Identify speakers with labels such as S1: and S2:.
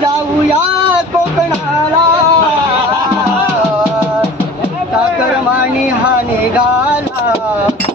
S1: जाऊया कोकणाला. साखर माने हा निघाला